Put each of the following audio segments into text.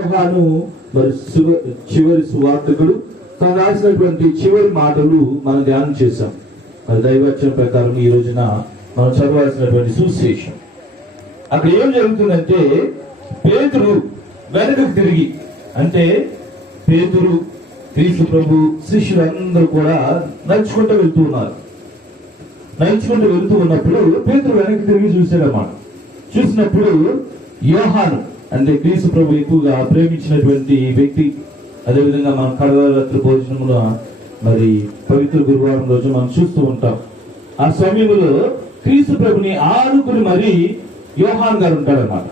యోహాను మరి చివరి సువార్తికుడు తను రాసినటువంటి చివరి మాటలు మనం ధ్యానం చేశాం. మరి దైవచనం ప్రకారం ఈ రోజున మనం చదవాల్సినటువంటి సువిశేషం. అక్కడ ఏం జరుగుతుందంటే, పేతురు వెనకకు తిరిగి, అంటే పేతురు, క్రీస్తు ప్రభు శిష్యులందరూ కూడా నడుచుకుంటూ వెళ్తూ ఉన్నారు. నడుచుకుంటూ వెళ్తూ ఉన్నప్పుడు పేతురు వెనక్కి తిరిగి చూశాడన్నమాట. చూసినప్పుడు యోహాను, అంటే క్రీస్తు ప్రభు ఎక్కువగా ప్రేమించినటువంటి వ్యక్తి, అదేవిధంగా మనం కడవరాత్రి భోజనంలో మరి పవిత్ర గురువారం రోజు మనం చూస్తూ ఉంటాం. ఆ సమయంలో క్రీస్తు ప్రభుని ఆనుకుని మరి యోహాన్ గారు ఉంటాడన్నమాట.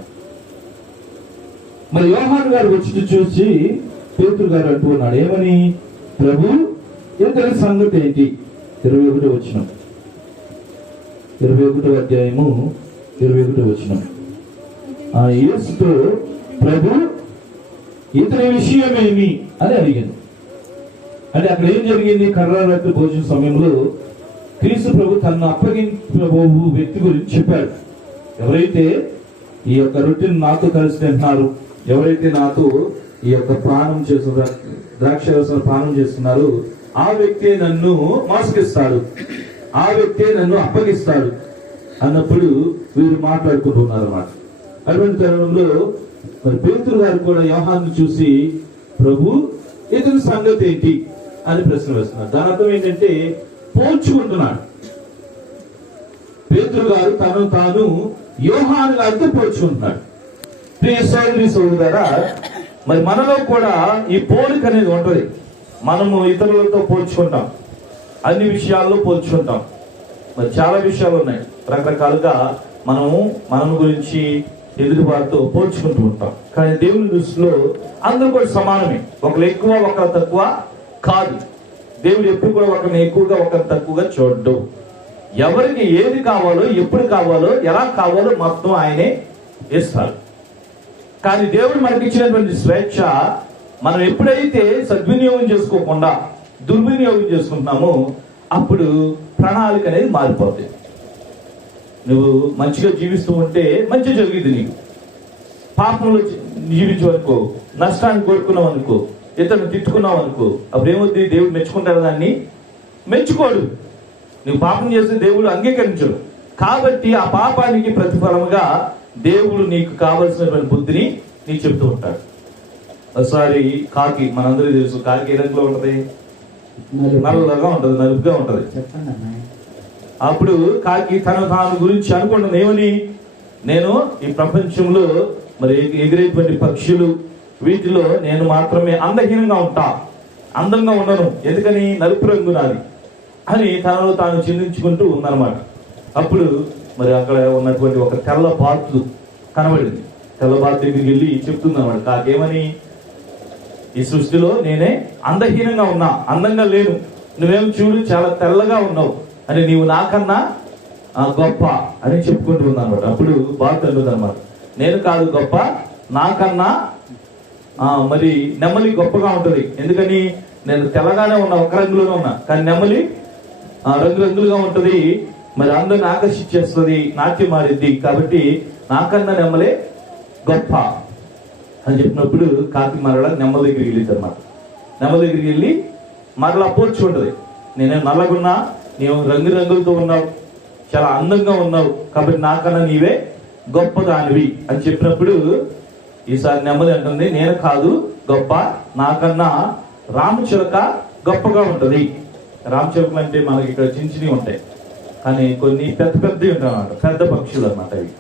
మరి యోహాన్ గారు వచ్చి చూసి పేతురు గారు అంటూ ఉన్నాడు, ఏమని? ప్రభు, ఇతని సంగతి ఏంటి? 21 వచనం, 21 అధ్యాయము 21 వచనం. యేసుతో, ప్రభు, ఇతని విషయమేమి అని అడిగాను. అంటే అక్కడ ఏం జరిగింది? కర్రారాత్రి భోజన సమయంలో క్రీస్తు ప్రభు తనను అప్పగించబోవు వ్యక్తి గురించి చెప్పాడు. ఎవరైతే ఈ యొక్క రొట్టెను నాతో కలిసి తింటున్నారు, ఎవరైతే నాతో ఈ యొక్క ప్రాణం చేస్తున్న ద్రాక్షరసం ప్రాణం చేస్తున్నారు, ఆ వ్యక్తే నన్ను మోసగిస్తాడు, ఆ వ్యక్తే నన్ను అప్పగిస్తాడు అన్నప్పుడు వీరు మాట్లాడుకుంటున్నారు అన్నమాట. అటువంటి తరుణంలో మరి పేతురు గారు కూడా యోహాను చూసి, ప్రభు, ఇతని సంగతి ఏంటి అని ప్రశ్న వేస్తున్నారు. దాని అర్థం ఏంటంటే పోల్చుకుంటున్నాడు. పేతురు గారు తను తాను యోహాను గారితో పోల్చుకుంటున్నాడు. ప్రియ సోదరి సోదరులారా, మరి మనలో కూడా ఈ పోలిక అనేది ఉంటుంది. మనము ఇతరులతో పోల్చుకుంటాం, అన్ని విషయాల్లో పోల్చుకుంటాం. మరి చాలా విషయాలు ఉన్నాయి, రకరకాలుగా మనం గురించి ఎదుటి వారితో పోల్చుకుంటూ ఉంటాం. కానీ దేవుని దృష్టిలో అందరూ కూడా సమానమే. ఒకరు ఎక్కువ ఒకరు తక్కువ కాదు. దేవుడు ఎప్పుడు కూడా ఒకరిని ఎక్కువగా ఒకరు తక్కువగా చూడడు. ఎవరికి ఏది కావాలో, ఎప్పుడు కావాలో, ఎలా కావాలో మొత్తం ఆయనే ఇస్తారు. కానీ దేవుడు మనకి ఇచ్చినటువంటి స్వేచ్ఛ మనం ఎప్పుడైతే సద్వినియోగం చేసుకోకుండా దుర్వినియోగం చేసుకుంటున్నామో అప్పుడు ప్రణాళిక అనేది మారిపోతుంది. నువ్వు మంచిగా జీవిస్తూ ఉంటే మంచి జరిగింది. నీకు పాపంలో జీవించవనుకో, నష్టాన్ని కోరుకున్నావు అనుకో, ఇతరులు తిట్టుకున్నావు అనుకో, అప్పుడు ఏమవుతుంది? దేవుడు మెచ్చుకుంటాడు, దాన్ని మెచ్చుకోడు. నువ్వు పాపం చేస్తే దేవుడు అంగీకరించడు. కాబట్టి ఆ పాపానికి ప్రతిఫలముగా దేవుడు నీకు కావలసినటువంటి బుద్ధిని నీకు చెప్తూ ఉంటాడు. ఒకసారి కాకి, మనందరికీ తెలుసు, కాకి ఏ రంగులో ఉంటది? నల్లగా ఉంటది, నలుపుగా ఉంటది. అప్పుడు కాకి తన తాను గురించి అనుకుంటుంది, ఏమని? నేను ఈ ప్రపంచంలో మరి ఎగిరేటువంటి పక్షులు వీటిలో నేను మాత్రమే అందహీనంగా ఉంటా, అందంగా ఉండను. ఎందుకని? నలుపు రంగు నాది అని తనలో తాను చింతించుకుంటూ ఉందన్నమాట. అప్పుడు మరి అక్కడ ఉన్నటువంటి ఒక తెల్ల బాతు కనబడింది. తెల్ల బాతు దగ్గరికి వెళ్ళి చెప్తుంది అన్నమాట కాకేమని? ఈ సృష్టిలో నేనే అందహీనంగా ఉన్నా, అందంగా లేను. నువ్వేం చూడు, చాలా తెల్లగా ఉన్నావు అని, నీవు నాకన్నా గొప్ప అని చెప్పుకుంటూ ఉంది అనమాట. అప్పుడు బాతు అంటుంది అనమాట, నేను కాదు గొప్ప, నాకన్నా మరి నెమలి గొప్పగా ఉంటుంది. ఎందుకని? నేను తెల్లగానే ఉన్నా, ఒక రంగులోనే ఉన్నా, కానీ నెమలి రంగురంగులుగా ఉంటుంది, మరి అందరిని ఆకర్షించేస్తుంది, నాట్యం మారిద్ది. కాబట్టి నాకన్నా నెమ్మలే గొప్ప అని చెప్పినప్పుడు కాకి మరలా నెమ్మల దగ్గరికి వెళ్ళింది అనమాట. నెమ్మల దగ్గరికి వెళ్ళి మరలా పోల్చుకుంటుంది, నేనే నల్లగున్నా, నీవు రంగురంగులతో ఉన్నావు, చాలా అందంగా ఉన్నావు, కాబట్టి నాకన్నా నీవే గొప్పదానివి అని చెప్పినప్పుడు ఈసారి నెమ్మది అంటుంది, నేను కాదు గొప్ప, నాకన్నా రామచిలక గొప్పగా ఉంటుంది. రామచిలకలు అంటే మనకి ఇక్కడ చిన్న చిన్నవి ఉంటాయి, కానీ కొన్ని పెద్ద పెద్దవి ఉంటాయి అన్నమాట, పెద్ద పక్షులు అన్నమాట ఇవి.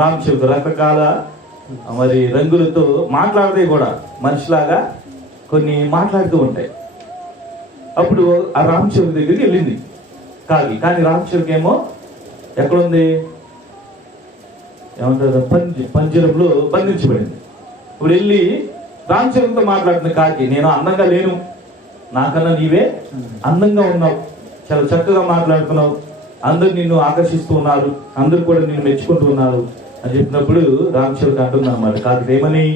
రామచిలుక రకరకాల మరి రంగులతో మాట్లాడతాయి కూడా, మనిషిలాగా కొన్ని మాట్లాడుతూ ఉంటాయి. అప్పుడు ఆ రామచిలుక దగ్గరికి వెళ్ళింది కాకి. కానీ రామచిలుక ఏమో ఎక్కడుంది? ఏమంటారు? పంజరంలో బంధించబడింది. ఇప్పుడు వెళ్ళి రామచిలుకతో మాట్లాడుతున్న కాకి, నేను అందంగా లేను, నాకన్నా నీవే అందంగా ఉన్నావు, చాలా చక్కగా మాట్లాడుతున్నావు, అందరు నిన్ను ఆకర్షిస్తూ ఉన్నారు, అందరు కూడా నిన్ను మెచ్చుకుంటూ ఉన్నారు అని చెప్పినప్పుడు రామచిలుక అంటుంది అన్నమాట కాకి ఏమని?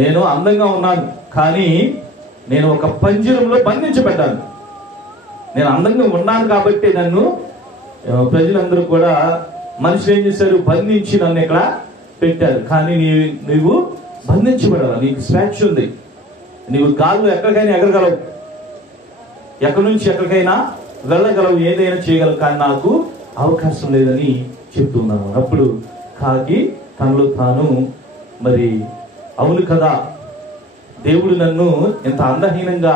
నేను అందంగా ఉన్నాను, కానీ నేను ఒక పంజరంలో బంధించబడ్డాను. నేను అందంగా ఉన్నాను కాబట్టి నన్ను ప్రజలందరూ కూడా మనుషులు ఏం చేశారు? బంధించి నన్ను ఇక్కడ పెట్టారు. కానీ నువ్వు బంధించబడాలి. నీకు స్వేచ్ఛ ఉంది, నీవు గాల్లో ఎక్కడికైనా ఎగరగలవు, ఎక్కడి నుంచి ఎక్కడికైనా వెళ్ళగలవు, ఏదైనా చేయగలవు, కానీ నాకు అవకాశం లేదని చెప్తున్నాను. అప్పుడు కాకి తనలో తాను మరి అవును కదా, దేవుడు నన్ను ఇంత అందహీనంగా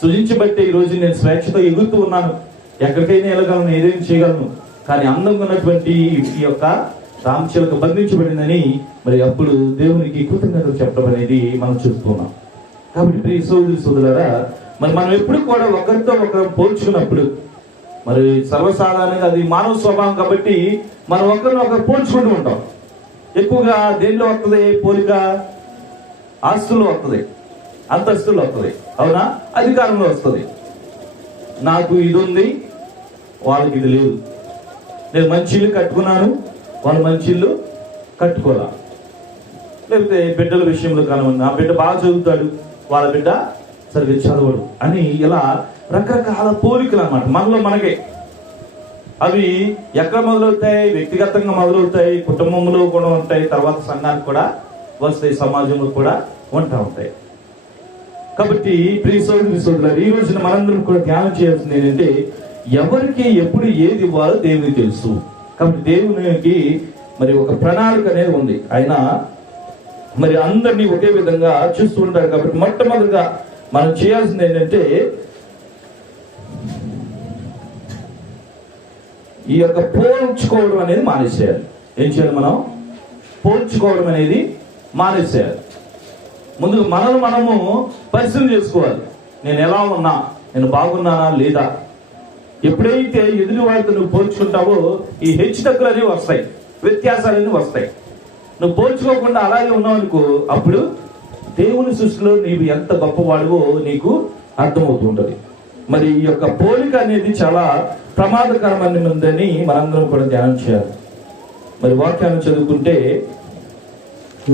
సృజించబట్టే ఈరోజు నేను స్వేచ్ఛతో ఎగురుతూ ఉన్నాను, ఎక్కడికైనా వెళ్ళగలను, ఏదైనా చేయగలను, కానీ అందంగా ఉన్నటువంటి ఈ యొక్క రామచిలక బంధించబడిందని మరి అప్పుడు దేవునికి కృతజ్ఞతలు చెప్పడం అనేది మనం చూస్తున్నాం. కాబట్టి ప్రియ సోదరి సోదరులారా, మరి మనం ఎప్పుడు కూడా ఒకరితో ఒకరు పోల్చుకున్నప్పుడు, మరి సర్వసాధారణంగా అది మానవ స్వభావం కాబట్టి మనం ఒకరిని ఒకరు పోల్చుకుంటూ ఉంటాం. ఎక్కువగా దేనిలో వస్తుంది పోలిక? ఆస్తుల్లో వస్తుంది, అంతస్తుల్లో వస్తుంది, అవునా? అధికారంలో వస్తుంది. నాకు ఇది ఉంది, వాళ్ళకి ఇది లేదు. నేను మంచి ఇల్లు కట్టుకున్నాను, వాళ్ళు మంచి ఇల్లు కట్టుకోరా. లేకపోతే బిడ్డల విషయంలో కనుగొని నా బిడ్డ బాగా చదువుతాడు, వాళ్ళ బిడ్డ సరిగ్గా చదవడు అని ఇలా రకరకాల పోలికలు అన్నమాట మనలో మనకే. అవి ఎక్కడ మొదలవుతాయి? వ్యక్తిగతంగా మొదలవుతాయి, కుటుంబంలో కూడా ఉంటాయి, తర్వాత సంఘానికి కూడా వస్తాయి, సమాజంలో కూడా ఉంటా ఉంటాయి. కాబట్టి ప్రియ సోదరి సోదరులారా, ఈ రోజున మనందరం కూడా ధ్యానం చేయాల్సింది ఏంటంటే, ఎవరికి ఎప్పుడు ఏది ఇవ్వాలో దేవునికి తెలుసు. కాబట్టి దేవునికి మరి ఒక ప్రణాళిక అనేది ఉంది. ఆయన మరి అందరినీ ఒకే విధంగా చూస్తూ ఉంటారు. కాబట్టి మొట్టమొదటిగా మనం చేయాల్సింది ఏంటంటే, ఈ యొక్క పోల్చుకోవడం అనేది మానేసేయాలి. ఏం చేయాలి? మనం పోల్చుకోవడం అనేది మానేసేయాలి. ముందుగా మనము పరిశీలన చేసుకోవాలి. నేను ఎలా ఉన్నా, నేను బాగున్నానా లేదా? ఎప్పుడైతే ఎదుటి వారితో నువ్వు పోల్చుకుంటావో ఈ హెచ్చు తగ్గులు అనేవి వస్తాయి, వ్యత్యాసాలన్నీ వస్తాయి. నువ్వు పోల్చుకోకుండా అలాగే ఉన్నావు అనుకో, అప్పుడు దేవుని సృష్టిలో నీవు ఎంత గొప్పవాడివో నీకు అర్థమవుతుంటది. మరి ఈ యొక్క పోలిక అనేది చాలా ప్రమాదకరమైనదని మనందరం కూడా ధ్యానం చేయాలి. మరి వాక్యాన్ని చదువుకుంటే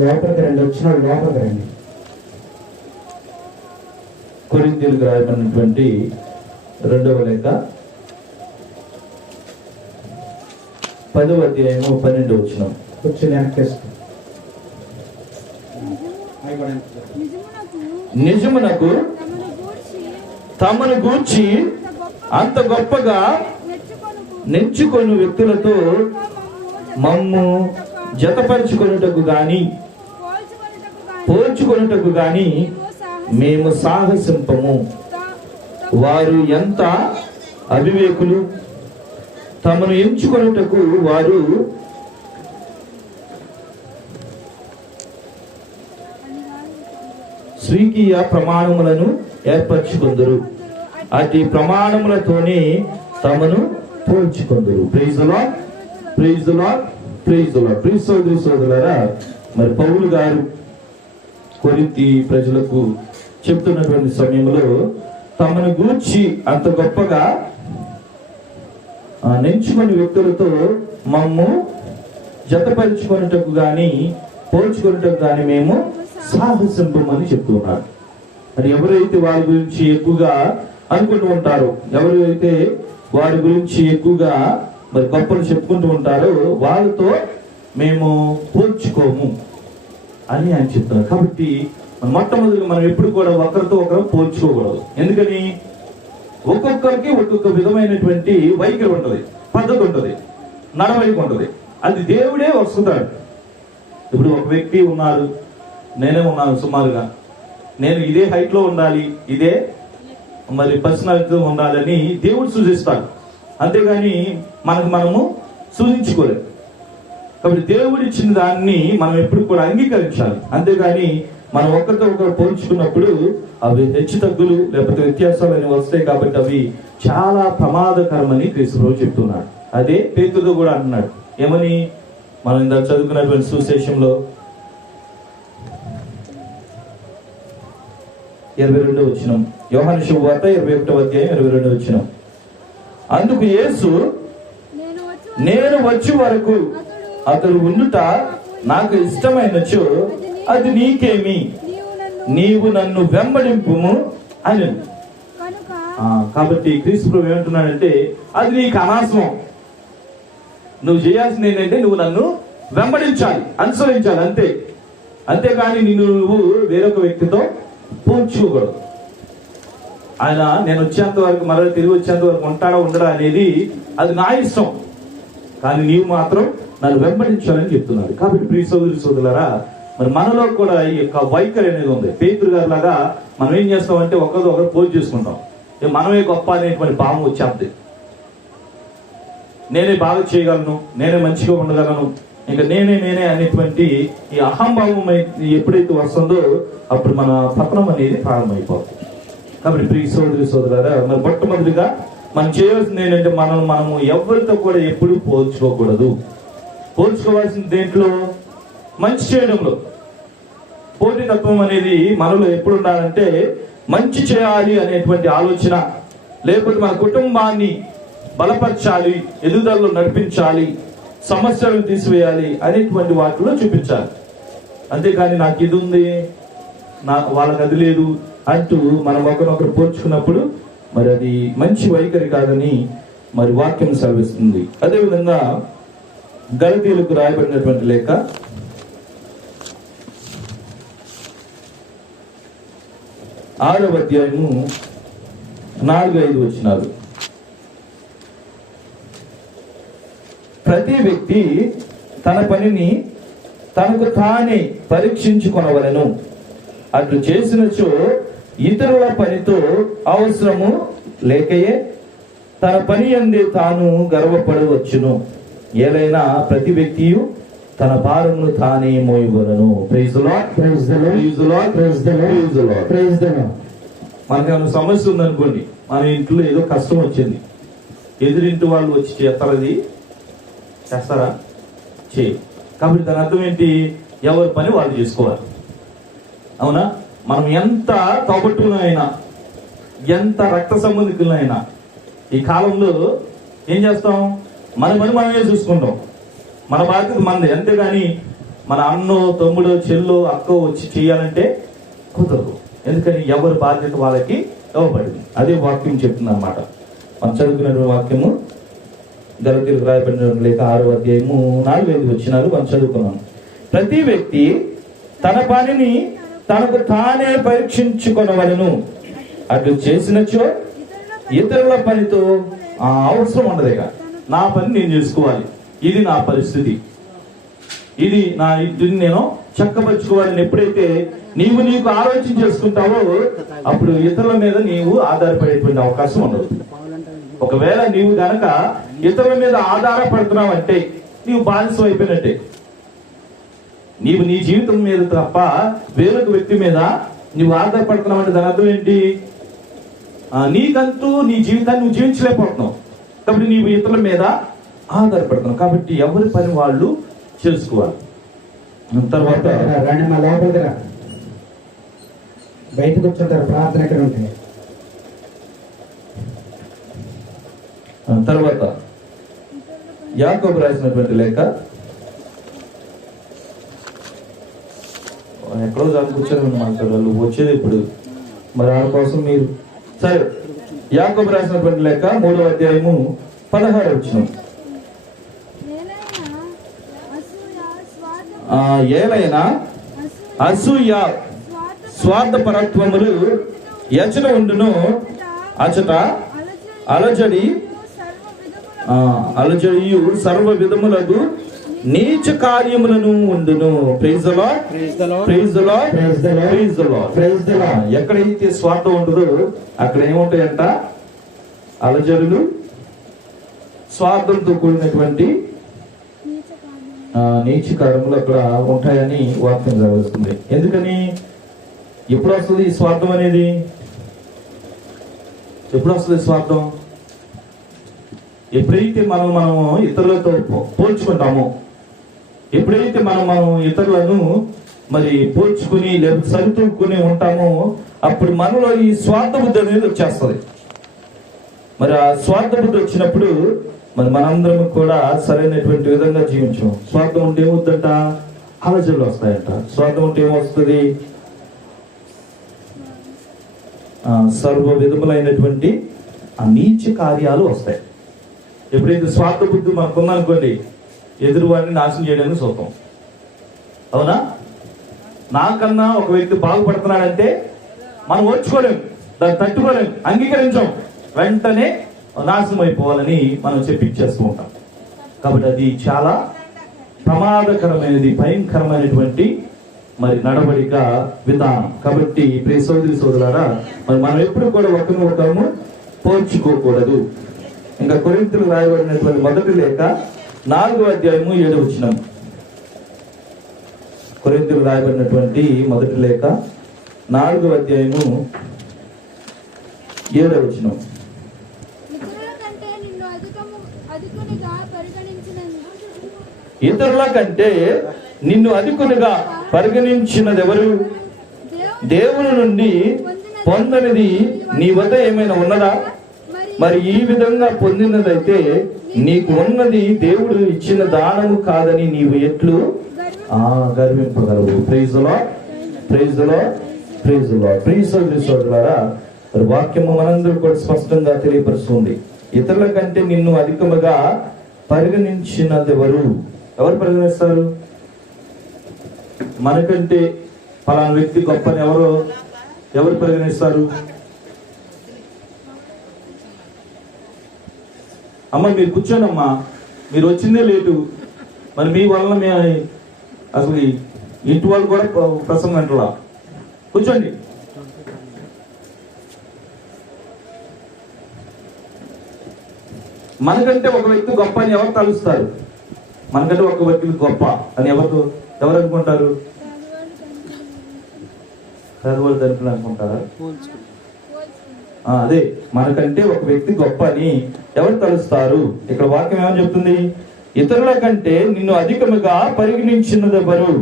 లోపలికి రండి, వచ్చిన లోపలికి రండి. కొరింథీయులకు రాయబడినటువంటి 2వ లేఖ 10వ అధ్యాయము 12వ వచనం. కూర్చొని నిజమునకు తమను గూర్చి అంత గొప్పగా నెచ్చుకొని వ్యక్తులతో మమ్ము జతపరుచుకొనుటకు గాని పోల్చుకొనుటకు గాని మేము సాహసింపము. వారు ఎంత అవివేకులు! తమను ఎంచుకొనుటకు వారు స్వీకీయ ప్రమాణములను ఏర్పరచుకొందురు, అతి ప్రమాణములతోనే తమను పోల్చుకొందురు. Praise the Lord, praise the Lord, praise the Lord. ప్రియ సోదరి సోదరులారా, మరి పౌలు గారు కొరింథీ ప్రజలకు చెప్తున్నటువంటి సమయంలో తమను గూర్చి అంత గొప్పగా నెంచుకొని వ్యక్తులతో మమ్ము జతపరుచుకొనుటకు గాని పోల్చుకొనుటకు గాని మేము సాహసింపమని చెప్తున్నారు. మరి ఎవరైతే వారి గురించి ఎక్కువగా అనుకుంటూ ఉంటారో, ఎవరైతే వారి గురించి ఎక్కువగా మరి గొప్పలు చెప్పుకుంటూ ఉంటారో వాళ్ళతో మేము పోల్చుకోము అని ఆయన చెప్తున్నారు. కాబట్టి మొట్టమొదటిగా మనం ఎప్పుడు కూడా ఒకరితో ఒకరు పోల్చుకోకూడదు. ఎందుకని? ఒక్కొక్కరికి ఒక్కొక్క విధమైనటువంటి వైఖరి ఉంటుంది, పద్ధతి ఉంటుంది, నడవడిక ఉంటుంది. అది దేవుడే వస్తుంటాడు. ఇప్పుడు ఒక వ్యక్తి ఉన్నారు, నేనే ఉన్నాను, సుమారుగా నేను ఇదే హైట్ లో ఉండాలి, ఇదే మరి పర్సనాలిటీ ఉండాలని దేవుడు సూచిస్తాడు. అంతేగాని మనము సూచించుకోలేదు. కాబట్టి దేవుడు ఇచ్చిన దాన్ని మనం ఎప్పుడు కూడా అంగీకరించాలి. అంతేగాని మనం ఒకరితో ఒకరు పోల్చుకున్నప్పుడు అవి హెచ్చు తగ్గులు లేకపోతే వ్యత్యాసాలు అని వస్తాయి. కాబట్టి అవి చాలా ప్రమాదకరమని క్రీస్తు చెప్తున్నాడు. అదే పేతురుతో కూడా అంటున్నాడు. ఏమని? మనం ఇందాక చదువుకున్నటువంటి సువిశేషంలో 22వ వచనం, యోహాను శుభవార్త 21వ అధ్యాయం 22వ వచనం. అందుకు యేసు, నేను వచ్చే వరకు అతడు ఉండుట నాకు ఇష్టమైనచో అది నీకేమి, నీవు నన్ను వెంబడింపుము అని. కాబట్టి క్రీస్తు ఏమంటున్నాడంటే, అది నీకు అనవసరం. నువ్వు చేయాల్సింది ఏంటంటే నువ్వు నన్ను వెంబడించాలి, అనుసరించాలి, అంతే. అంతేగాని నిన్ను నువ్వు వేరొక వ్యక్తితో పోల్చుకోకూడదు. ఆయన నేను వచ్చేంత వరకు మరలా తిరిగి వచ్చేంత వరకు ఉంటాడా ఉండడా అనేది అది నా ఇష్టం, కానీ నీవు మాత్రం నన్ను వెంబడించాలని చెప్తున్నాడు. కాబట్టి ప్రియ సోదరి సోదరులారా, మరి మనలో కూడా ఈ యొక్క వైఖరి అనేది ఉంది. పేతురు గారి లాగా మనం ఏం చేస్తామంటే ఒకరు పోల్చి చేసుకుంటాం. మనమే గొప్ప అనేటువంటి భావం వచ్చేది. నేనే బాగా చేయగలను, నేనే మంచిగా ఉండగలను, ఇంకా నేనే అనేటువంటి ఈ అహంభావం ఎప్పుడైతే వస్తుందో అప్పుడు మన పతనం అనేది ప్రారంభమైపోతుంది. కాబట్టి ప్రియ సోదరి సోదరులారా, మరి మొట్టమొదటిగా మనం చేయవలసింది ఏంటంటే మనము ఎవరితో కూడా ఎప్పుడు పోల్చుకోకూడదు. పోల్చుకోవాల్సిన దేంట్లో? మంచి చేయడంలో. పోటీతత్వం అనేది మనలో ఎప్పుడు ఉండాలంటే మంచి చేయాలి అనేటువంటి ఆలోచన, లేకపోతే మన కుటుంబాన్ని బలపరచాలి, ఎదుగుదలలో నడిపించాలి, సమస్యలను తీసివేయాలి అనేటువంటి వాటిలో చూపించాలి. అంతేకాని నాకు ఇది ఉంది, వాళ్ళకి అది లేదు అంటూ మనం ఒకరినొకరు పోల్చుకున్నప్పుడు మరి అది మంచి వైఖరి కాదని మరి వాక్యం సెలవిస్తుంది. అదేవిధంగా గలతీయులకు రాయబడినటువంటి లేఖ 6వ అధ్యాయము 4-5 వచనాలు. ప్రతి వ్యక్తి తన పనిని తనకు తానే పరీక్షించుకొనవలెను. అట్లు చేసినచో ఇతరుల పనితో అవసరము లేకయే తన పని అందే తాను గర్వపడవచ్చును. ఏలైనా ప్రతి వ్యక్తియు తన భారమును తానే మోయవలెను. Praise the Lord, praise the Lord, praise the Lord, praise the Lord, praise the Lord, praise the Lord. మనకేమైనా సమస్య ఉందనుకోండి, మన ఇంట్లో ఏదో కష్టం వచ్చింది, ఎదురింటి వాళ్ళు వచ్చి చేస్తారది చేస్తారా? చేయి. కాబట్టి దాని అర్థం ఏంటి? ఎవరి పని వాళ్ళు చేసుకోవాలి. అవునా? మనం ఎంత తోబట్టులైనా, ఎంత రక్త సంబంధికులైనా ఈ కాలంలో ఏం చేస్తాం? మన పని మనమే చూసుకుంటాం. మన బాధ్యత మనది. అంతేగాని మన అన్నో తమ్ముడో చెల్లో అక్కో వచ్చి చేయాలంటే కుదరదు. ఎందుకని ఎవరి బాధ్యత వాళ్ళకి ఇవ్వబడింది. అదే వాక్యం చెప్తుంది అన్నమాట. మనం చదువుకున్న వాక్యము గలతీయులకు రాయబడిన లేఖ 6వ అధ్యాయము 4-5 వచనాలు మనం చదువుకున్నాం. ప్రతి వ్యక్తి తన పనిని తనకు తానే పరీక్షించుకొనవలెను. అట్లు చేసినచో ఇతరుల పనితో అవసరం ఉండదు. నా పని నేను చేసుకోవాలి, ఇది నా పరిస్థితి, ఇది నా ఇంటిని నేను చక్కపరుచుకోవాలని ఎప్పుడైతే నీకు ఆలోచన చేసుకుంటావో అప్పుడు ఇతరుల మీద నీవు ఆధారపడేటువంటి అవకాశం ఉండదు. ఒకవేళ నీవు గనక ఇతరుల మీద ఆధారపడుతున్నావంటే నీవు బానిసం అయిపోయినట్టే. నీవు నీ జీవితం మీద తప్ప వేరొక వ్యక్తి మీద నువ్వు ఆధారపడుతున్నావంటే దాని అర్థం ఏంటి? నీకంటూ నీ జీవితాన్ని నువ్వు జీవించలేకపోతున్నావు. కాబట్టి నీవు ఇతరుల మీద ఆధారపడుతున్నావు. కాబట్టి ఎవరి పని వాళ్ళు చేసుకోవాలి. తర్వాత రండి మా లోపలికి రా, బయటకు వచ్చుంటారు, ప్రార్థన ఎక్కడ ఉంటాయి. తర్వాత యాకోబు రాసినటువంటి లేఖ ఎక్కడో కూర్చొని మాట్లాడారు వాళ్ళు వచ్చేది ఇప్పుడు, మరి వాళ్ళ కోసం మీరు సరే. యాకోబు రాసినటువంటి లేఖ 3వ అధ్యాయము 16వ వచనం. ఏలైనా అసూయ స్వార్థపరత్వములు ఎచట ఉండును, అచట అలజడియు సర్వ విధములకు నీచ కార్యములను ఉండును. Praise the Lord, praise the Lord, praise the Lord, praise the Lord, praise the Lord. ఎక్కడైతే స్వార్థం ఉంటుందో అక్కడ ఏముంటాయంట? అలజడులు, స్వార్థంతో కూడినటువంటి నీచ కార్యములు అక్కడ ఉంటాయని వాక్యం చదవస్తుంది. ఎందుకని? ఎప్పుడు వస్తుంది ఈ స్వార్థం అనేది? ఎప్పుడు వస్తుంది స్వార్థం? ఎప్పుడైతే మనం ఇతరులతో పోల్చుకుంటామో, ఎప్పుడైతే మనం ఇతరులను మరి పోల్చుకుని లేదా సరితూకుని ఉంటామో అప్పుడు మనలో ఈ స్వార్థ బుద్ధి అనేది వచ్చేస్తుంది. మరి ఆ స్వార్థ బుద్ధి వచ్చినప్పుడు మరి మనందరం కూడా సరైనటువంటి విధంగా జీవించాం. స్వార్థం ఉంటే ఏమవుతుందంట? ఆలోచనలు వస్తాయంట. స్వార్థం ఉంటే ఏమొస్తుంది? సర్వ విధములైనటువంటి ఆ నీచ కార్యాలు వస్తాయి. ఎప్పుడైతే స్వార్థ బుద్ధి మనకు ఉందనుకోండి, ఎదురు వాడిని నాశనం చేయడానికి చూద్దాం. అవునా? నాకన్నా ఒక వ్యక్తి బాగుపడుతున్నాడంటే మనం ఓర్చుకోలేం, దాన్ని తట్టుకోలేం, అంగీకరించాం, వెంటనే నాశనం అయిపోవాలని మనం చెప్పించేస్తూ ఉంటాం. కాబట్టి అది చాలా ప్రమాదకరమైనది, భయంకరమైనటువంటి మరి నడవడిక విధానం. కాబట్టి ప్రియ సోదరి సోదరులారా, మరి మనం ఎప్పుడు కూడా ఒకరిని ఒకరు పోల్చుకోకూడదు. ఇంకా కొరింథీయులకు రాయబడినటువంటి మొదటి లేఖ 4వ అధ్యాయము 7వ వచనం. కొరింథీయులకు రాయబడినటువంటి మొదటి లేఖ 4వ అధ్యాయము 7వ వచనం. ఇతరుల కంటే నిన్ను అధికునిగా పరిగణించినదెవరు? దేవుని నుండి పొందనిది నీ వద్ద ఏమైనా ఉన్నదా? మరి ఈ విధంగా పొందినదైతే నీకు ఉన్నది దేవుడు ఇచ్చిన దానము కాదని నీవు ఎట్లు గర్వింపగలవు? Praise the Lord, praise the Lord, praise the Lord. ప్రియ సోదరి సోదరులారా, మరి వాక్యము మనందరూ కూడా స్పష్టంగా తెలియపరుస్తుంది. ఇతరుల కంటే నిన్ను అధికముగా పరిగణించినదెవరు? ఎవరు పరిగణిస్తారు? మనకంటే ఫలానా వ్యక్తి గొప్పని ఎవరు పరిగణిస్తారు? అమ్మ మీరు కూర్చోండి అమ్మా, మీరు వచ్చిందే లేటు, మరి మీ వలన అసలు ఇంటి వాళ్ళు కూడా ప్రసంగం అంటలా. కూర్చోండి. మనకంటే ఒక వ్యక్తి గొప్ప అని ఎవరు తలుస్తారు? మనకంటే ఒక వ్యక్తి గొప్ప అని ఎవరు అనుకుంటారు? పేదవాళ్ళు తరపున అనుకుంటారా? అదే, మనకంటే ఒక వ్యక్తి గొప్ప అని ఎవరు తలుస్తారు? ఇక్కడ వాక్యం ఏమని చెప్తుంది? ఇతరుల కంటే నిన్ను అధికముగా పరిగణించినదెవరు?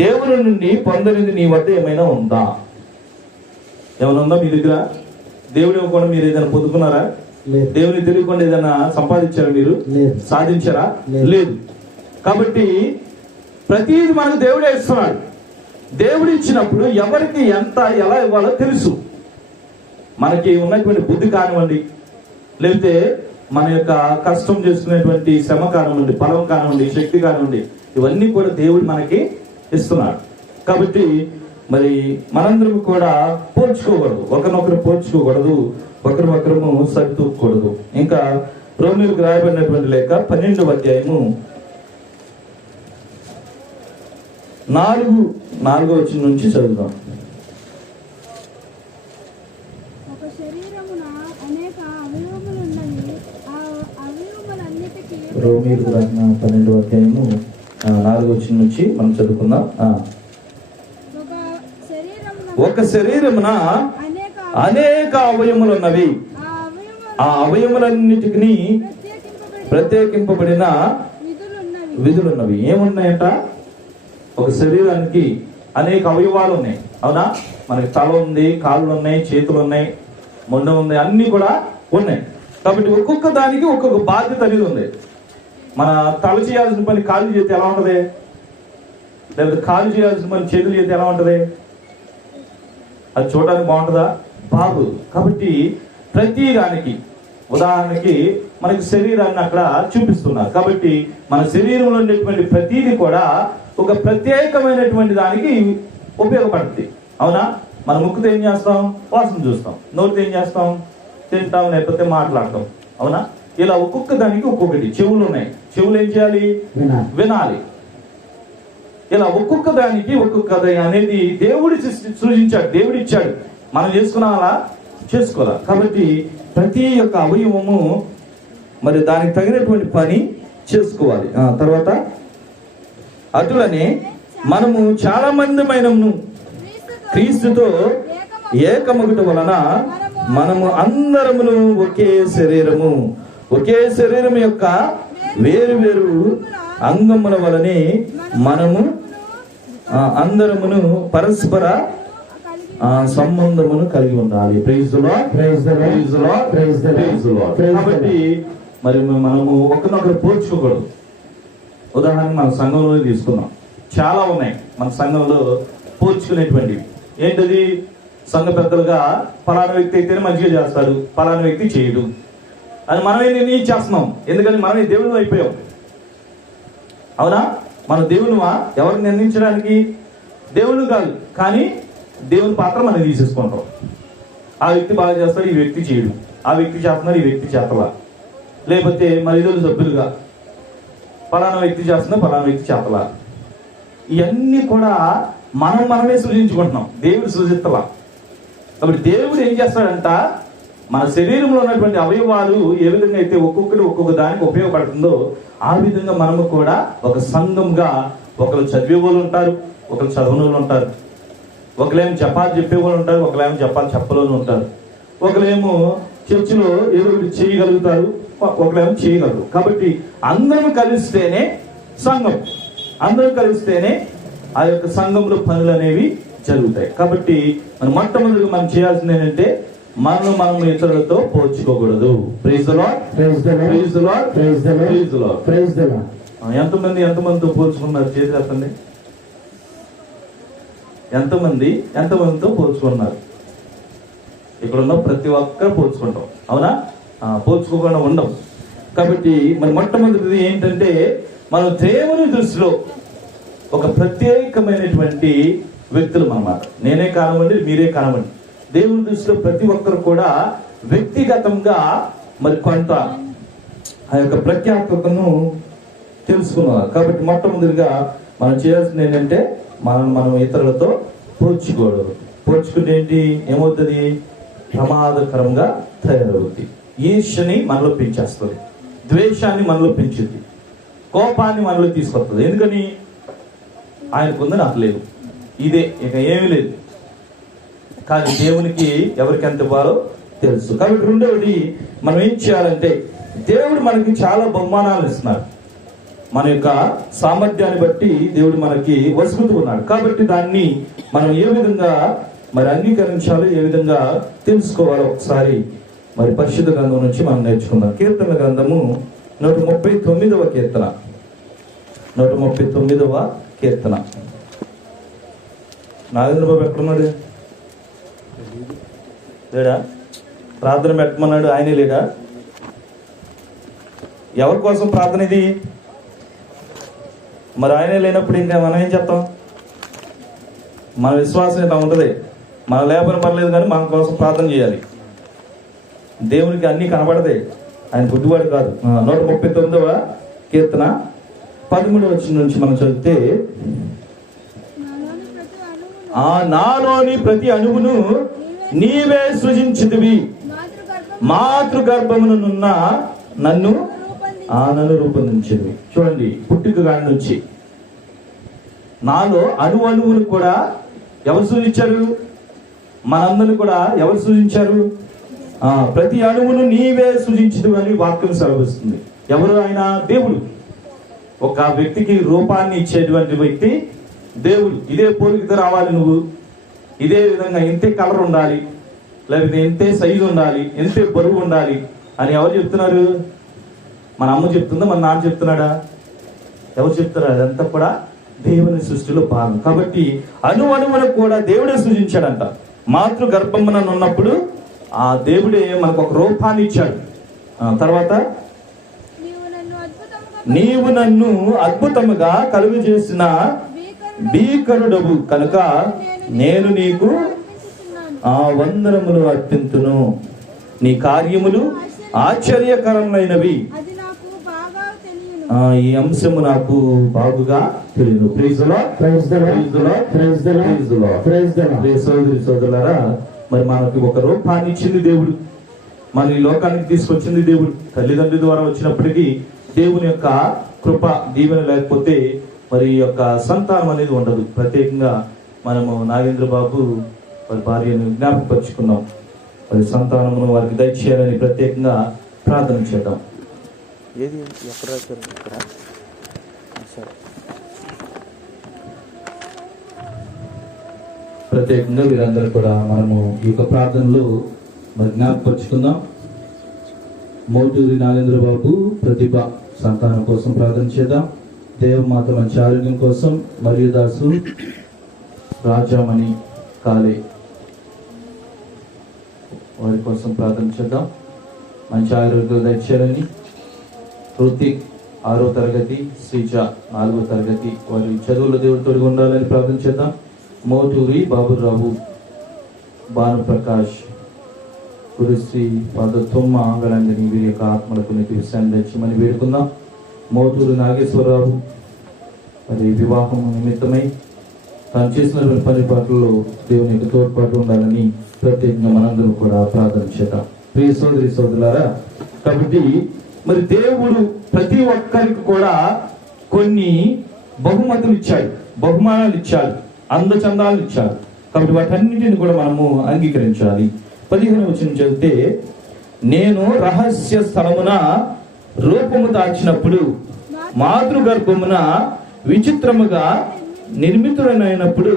దేవుని నుండి పొందనిది నీ వద్ద ఏమైనా ఉందా? ఏమైనా ఉందా మీ దగ్గర? దేవుడు ఇవ్వకుండా మీరు ఏదైనా పొందుకున్నారా? దేవుని తెలియకుండా ఏదైనా సంపాదించారా? మీరు సాధించారా? లేదు. కాబట్టి ప్రతిదీ మనకు దేవుడే ఇస్తున్నాడు. దేవుడు ఇచ్చినప్పుడు ఎవరికి ఎంత ఎలా ఇవ్వాలో తెలుసు. మనకి ఉన్నటువంటి బుద్ధి కానివ్వండి, లేకపోతే మన యొక్క కష్టం చేసుకునేటువంటి శ్రమ కానివ్వండి, బలం కానివ్వండి, శక్తి కానివ్వండి, ఇవన్నీ కూడా దేవుడు మనకి ఇస్తున్నాడు. కాబట్టి మరి మనందరం కూడా పోల్చుకోకూడదు, ఒకరినొకరు పోల్చుకోకూడదు, ఒకరినొకరము సరితూకూడదు. ఇంకా రోమీయులకు రాయబడినటువంటి లేఖ 12వ అధ్యాయము 4వ వచనం నుంచి చదువుదాం. రోమీయులకు రాసిన 12వ అధ్యాయము 4వ వచనం నుంచి మనం చదువుకుందాం. ఒక శరీరమున అనేక అవయములు ఉన్నవి, ఆ అవయములన్నిటికి ప్రత్యేకింపబడిన విధులున్నవి. ఏమున్నాయంట? ఒక శరీరానికి అనేక అవయవాలు ఉన్నాయి, అవునా? మనకి తల ఉంది, కాళ్ళు ఉన్నాయి, చేతులు ఉన్నాయి, మొండెం ఉంది, అన్ని కూడా ఉన్నాయి. కాబట్టి ఒక్కొక్క దానికి ఒక్కొక్క బాధ్యత అనేది ఉంది. మన తల చేయాల్సిన పని కాళ్ళు చేతి ఎలా ఉంటది? లేకపోతే కాళ్ళు చేయాల్సిన పని చేతులు చేతి ఎలా ఉంటది? అది చూడడానికి బాగుంటుందా? బాగోదు. కాబట్టి ప్రతి దానికి, ఉదాహరణకి మనకి శరీరాన్ని అక్కడ చూపిస్తున్నారు. కాబట్టి మన శరీరంలో ఉండేటువంటి ప్రతిదీ కూడా ఒక ప్రత్యేకమైనటువంటి దానికి ఉపయోగపడుతుంది, అవునా? మన ముక్కుతో ఏం చేస్తాం? వాసన చూస్తాం. నోటితో ఏం చేస్తాం? తింటాం, లేకపోతే మాట్లాడతాం, అవునా? ఇలా ఒక్కొక్క దానికి ఒక్కొక్కటి. చెవులు ఉన్నాయి, చెవులు ఏం చేయాలి? వినాలి. ఇలా ఒక్కొక్క దానికి ఒక్కొక్కది అనేది దేవుడు సృజించాడు, దేవుడు ఇచ్చాడు. మనం చేసుకున్నాలా? చేసుకోవాలా? కాబట్టి ప్రతి ఒక్క అవయవము మరి దానికి తగినటువంటి పని చేసుకోవాలి. తర్వాత అటులనే మనము చాలా మందిమైనను క్రీస్తుతో ఏకమగుట వలన మనము అందరమును ఒకే శరీరము యొక్క వేరు వేరు అంగముల వలనే మనము అందరమును పరస్పర సంబంధమును కలిగి ఉండాలి. Praise the Lord, praise the Lord, praise the Lord, praise the Lord. కాబట్టి మరి మనము ఒకరినొకరు పోల్చుకోకూడదు. ఉదాహరణకు మన సంఘంలో తీసుకున్నాం, చాలా ఉన్నాయి మన సంఘంలో పోల్చుకునేటువంటివి. ఏంటది? సంఘ పెద్దలుగా ఫలానా వ్యక్తి అయితేనే మంచిగా చేస్తాడు, ఫలానా వ్యక్తి చేయడు అని మనమే నిర్ణయించేస్తున్నాం. ఎందుకని మనమే దేవుడు అయిపోయాం, అవునా? మన దేవునివా? ఎవరు నిర్ణయించడానికి? దేవుడు కాదు, కానీ దేవుని పాత్ర మనం తీసేసుకుంటాం. ఆ వ్యక్తి బాగా చేస్తాడు, ఈ వ్యక్తి చేయడు. ఆ వ్యక్తి చేస్తున్నాడు, ఈ వ్యక్తి చేతలా. లేకపోతే మరి ఇద్దరు సభ్యులుగా పలానా వ్యక్తి చేస్తున్నా, పలానా వ్యక్తి చేతలా. ఇవన్నీ కూడా మనమే సృజించుకుంటున్నాం, దేవుడు సృజిస్తలా. కాబట్టి దేవుడు ఏం చేస్తాడంట, మన శరీరంలో ఉన్నటువంటి అవయవాలు ఏ విధంగా అయితే ఒక్కొక్కటి ఒక్కొక్క దానికి ఉపయోగపడుతుందో ఆ విధంగా మనము కూడా ఒక సంఘంగా, ఒకరు చదివే వాళ్ళు ఉంటారు, ఒకరు చదవని వాళ్ళు ఉంటారు, ఒకరేమో జపాలు చెప్పే వాళ్ళు ఉంటారు, ఒకరేమో జపాలు చెప్పలేని ఉంటారు, ఒకరేమో చర్చిలో ఏదో ఒకటి చేయగలుగుతారు, ఒకరేమో చేయగలరు. కాబట్టి అందరం కలిస్తేనే సంఘం, అందరం కలిస్తేనే ఆ యొక్క సంఘంలో పనులు అనేవి జరుగుతాయి. కాబట్టి మనం మొట్టమొదటిగా మనం చేయాల్సింది ఏంటంటే మనం ఇతరులతో పోల్చుకోకూడదు. Praise the Lord, praise the Lord, praise the Lord, praise the Lord, praise the Lord, praise the Lord. ఎంతమందితో పోల్చుకున్నారు? చేతి ఎత్తండి. ఎంతమందితో పోల్చుకున్నారు? ఇక్కడ ఉన్న ప్రతి ఒక్కరు పోల్చుకుంటాం, అవునా? పోల్చుకోకుండా ఉండం. కాబట్టి మరి మొట్టమొదటిది ఏంటంటే మనం దేవుని దృష్టిలో ఒక ప్రత్యేకమైనటువంటి వ్యక్తులు అన్నమాట. నేనే కానివ్వండి, మీరే కానివ్వండి, దేవుని దృష్టిలో ప్రతి ఒక్కరు కూడా వ్యక్తిగతంగా మరి కొంత ఆ యొక్క ప్రఖ్యాతను తెలుసుకున్నారు. కాబట్టి మొట్టమొదటిగా మనం చేయాల్సింది ఏంటంటే మనం ఇతరులతో పోల్చుకోవడం. పోల్చుకుంటే ఏంటి ఏమవుతుంది? ప్రమాదకరంగా తయారవుతుంది. ఈర్ష్యని మనలో పెంచేస్తుంది, ద్వేషాన్ని మనలో పెంచుద్ది, కోపాన్ని మనలో తీసుకొస్తుంది. ఎందుకని? ఆయనకుంది, నాకు లేదు, ఇదే, ఇక ఏమీ లేదు. కానీ దేవునికి ఎవరికి ఎంత ఇవ్వాలో తెలుసు. కాబట్టి రెండవది మనం ఏం చేయాలంటే, దేవుడు మనకి చాలా బహుమానాలు ఇస్తున్నాడు. మన యొక్క సామర్థ్యాన్ని బట్టి దేవుడు మనకి వసుకుతూ ఉన్నాడు. కాబట్టి దాన్ని మనం ఏ విధంగా మరి అంగీకరించాలో, ఏ విధంగా తెలుసుకోవాలో ఒకసారి మరి పరిశుద్ధ గ్రంథం నుంచి మనం నేర్చుకుందాం. కీర్తనల గ్రంథము 139వ కీర్తన, 139వ కీర్తన. నాగేంద్ర బాబు ఎక్కడున్నాడు? లేడా? ప్రార్థన పెట్టమన్నాడు, ఆయనే లేడా? ఎవరి కోసం ప్రార్థన ఇది? మరి ఆయనే లేనప్పుడు ఇంకా మనం ఏం చేస్తాం? మన విశ్వాసం ఇలా ఉంటుంది, మన లేబర్ పర్లేదు కానీ మన కోసం ప్రార్థన చేయాలి. దేవునికి అన్ని కనబడతాయి, ఆయన గుడ్డివాడు కాదు. 139వ కీర్తన 13వ వచనం నుంచి మనం చదివితే, నాలోని ప్రతి అణువును నీవే సృజించితివి, మాతృగర్భమునున్న నన్ను రూపొందించినవి. చూడండి, పుట్టుక కాడి నుంచి నాలో అణువును కూడా ఎవరు సృజించారు? మనందరిని కూడా ఎవరు సృజించారు? ప్రతి అణువును నీవే సృజించితివి అని వాక్యం సెలవిస్తుంది. ఎవరు? ఆయన దేవుడు. ఒక వ్యక్తికి రూపాన్ని ఇచ్చేటువంటి వ్యక్తి దేవుడు. ఇదే పోలికతో రావాలి నువ్వు, ఇదే విధంగా ఇంతే కలర్ ఉండాలి, లేకపోతే ఇంతే సైజు ఉండాలి, ఇంతే బరువు ఉండాలి అని ఎవరు చెప్తున్నారు? మన అమ్మ చెప్తుందా, మన నాన్న చెప్తున్నాడా? ఎవరు చెప్తున్నారు? అదంతా కూడా దేవుని సృష్టిలో భాగం. కాబట్టి అణువును కూడా దేవుడే సృజించాడంట. మాతృ గర్భమున ఉన్నప్పుడు ఆ దేవుడే మనకు ఒక రూపాన్ని ఇచ్చాడు. తర్వాత నీవు నన్ను అద్భుతముగా కలుగు చేసిన భీకరుడవు కనుక నేను నీకు వందనములు అర్పింతును, నీ కార్యములు ఆశ్చర్యకరమైనవి, ఈ అంశము నాకు బాగుగా తెలియదు. సోదరి సోదరులారా, మరి మనకి ఒక రూపాన్ని ఇచ్చింది దేవుడు, మన ఈ లోకానికి తీసుకొచ్చింది దేవుడు. తల్లిదండ్రుల ద్వారా వచ్చినప్పటికీ దేవుని యొక్క కృప దీవెన లేకపోతే మరి యొక్క సంతానం అనేది ఉండదు. ప్రత్యేకంగా మనము నాగేంద్ర బాబు వారి భార్యను జ్ఞాపకపరుచుకున్నాం. మరి సంతానమును వారికి దయచేయాలని ప్రత్యేకంగా ప్రార్థన చేద్దాం. ఏది ఎక్కడ రాశారు? ఇక్కడ ప్రత్యేకంగా వీరందరూ కూడా మనము ఈ యొక్క ప్రార్థనలు మరి జ్ఞాపకపరుచుకుందాం. మోటూరి నాగేంద్ర బాబు ప్రతిభ సంతానం కోసం ప్రార్థన చేద్దాం. దేవమాత మంచి ఆరోగ్యం కోసం, మరియు దాసు రాజామణి కాలే వారి కోసం ప్రార్థన చేద్దాం. మంచి ఆరోగ్యం దయచేయాలని. హృతిక్ 6వ తరగతి, శ్రీజ 4వ తరగతి, వారి చదువుల దేవుడు తోడుగా ఉండాలని ప్రార్థన చేద్దాం. మోటూరి బాబురావు, భానుప్రకాష్, గురుశ్రీ ఫాదర్ తుమ్మ ఆంగళంగని వీరి యొక్క ఆత్మలకు నీకు విషయాన్ని తెచ్చమని వేడుకుందాం. మోటూరు నాగేశ్వరరావు మరి వివాహం నిమిత్తమై తాను చేసినటువంటి పని పాటల్లో దేవుని యొక్క తోడ్పాటు ఉండాలని ప్రత్యేకంగా మనందరం కూడా ప్రార్థన చేద్దాం. ప్రియ సోదరి సోదరులారా, కాబట్టి మరి దేవుడు ప్రతి ఒక్కరికి కూడా కొన్ని బహుమతులు ఇచ్చాడు, బహుమానాలు ఇచ్చాడు, అందచందాలు ఇచ్చాడు. కాబట్టి వాటన్నిటిని కూడా మనము అంగీకరించాలి. 15వ వచనం చదివితే, నేను రహస్య స్థలమున రూపము దాచినప్పుడు మాతృగర్భమున విచిత్రముగా నిర్మితుడనైనప్పుడు